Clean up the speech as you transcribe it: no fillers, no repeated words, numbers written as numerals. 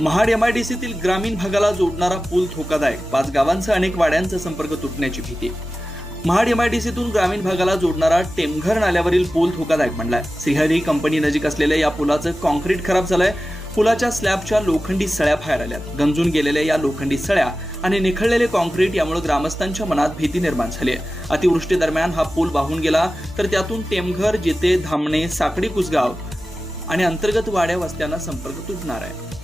महाड MIDCतील ग्रामीण भागाला जोडणारा पूल धोकादायक, 5 गावांसह अनेक वाड्यांचा संपर्क तुटण्याची भीती। महाड MIDCतून ग्रामीण भागाला जोडणारा टेमघर नाल्यावरील पूल धोकादायक बनलाय। श्रीहरी कंपनी नजीक असलेल्या या पुलाचं कॉन्क्रीट खराब झालंय। पुलाच्या स्लॅबच्या लोखंडी सळ्या बाहेर आल्यात। गंजून गेलेल्या या लोखंडी सळ्या आणि निखळलेले कॉन्क्रीट यामुळे ग्रामस्थांच्या मनात भीती निर्माण झाली आहे। अतिवृष्टी दरम्यान हा पूल वाहून गेला तर त्यातून टेमघर, जिते, धामणे, साकडी, कुसगाव आणि अंतर्गत वाड्या वस्त्यांना संपर्क तुटणार आहे।